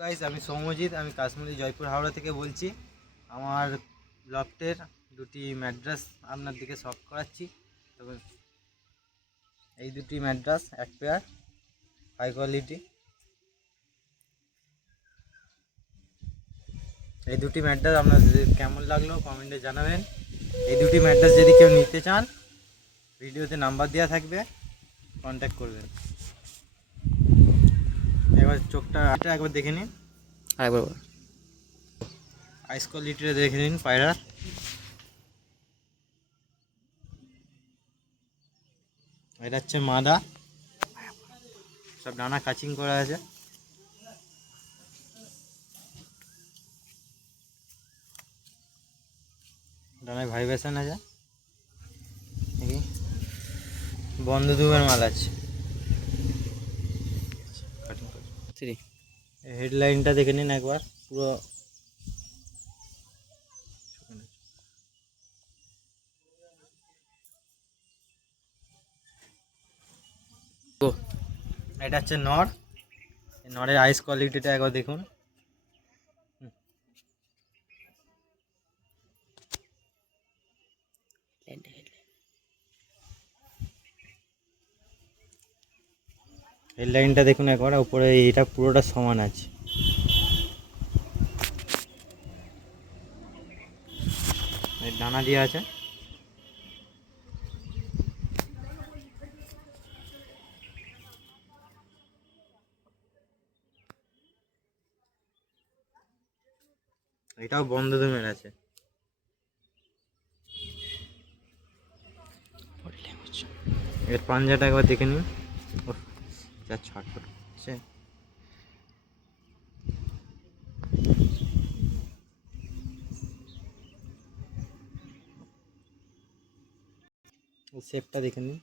গাইস, আমি সৌম্যজিৎ। আমি কাশ্মীরি জয়পুর হাওড়া থেকে বলছি। আমার লফটের দুটি ম্যাড্রেস আপনার দিকে শখ করাচ্ছি। তবে এই দুটি ম্যাড্রেস এক পেয়ার, হাই কোয়ালিটি। এই দুটি ম্যাড্রেস আপনার কেমন লাগলো কমেন্টে জানাবেন। এই দুটি ম্যাড্রেস যদি কেউ নিতে চান, ভিডিওতে নাম্বার দেওয়া থাকবে, কন্ট্যাক্ট করবেন। এবার চোখটা একবার দেখে নিন, আরেকবার আইস কোয়ালিটিটা দেখে নিন পায়রার। এটা হচ্ছে মাদা, সব ডানা কাচিং করা আছে। ডানায় ভাইব্রেশন আছে, দেখি বন্ধ দুবের মাল আছে। থ্রি হেডলাইনটা দেখে নিন একবার, পুরো গো। এটা হচ্ছে নর। নরের আইস কোয়ালিটিটা একবার দেখুন। হেডলাইনটা দেখুন একবার, উপরে এটা পুরোটা সমান আছে। ডানা দিয়ে আছে। এটাও বন্ধ দুমের আছে। এর পাঞ্জাটা একবার দেখে নিন, যা ছটফট করছে। শেপটা দেখে নিন।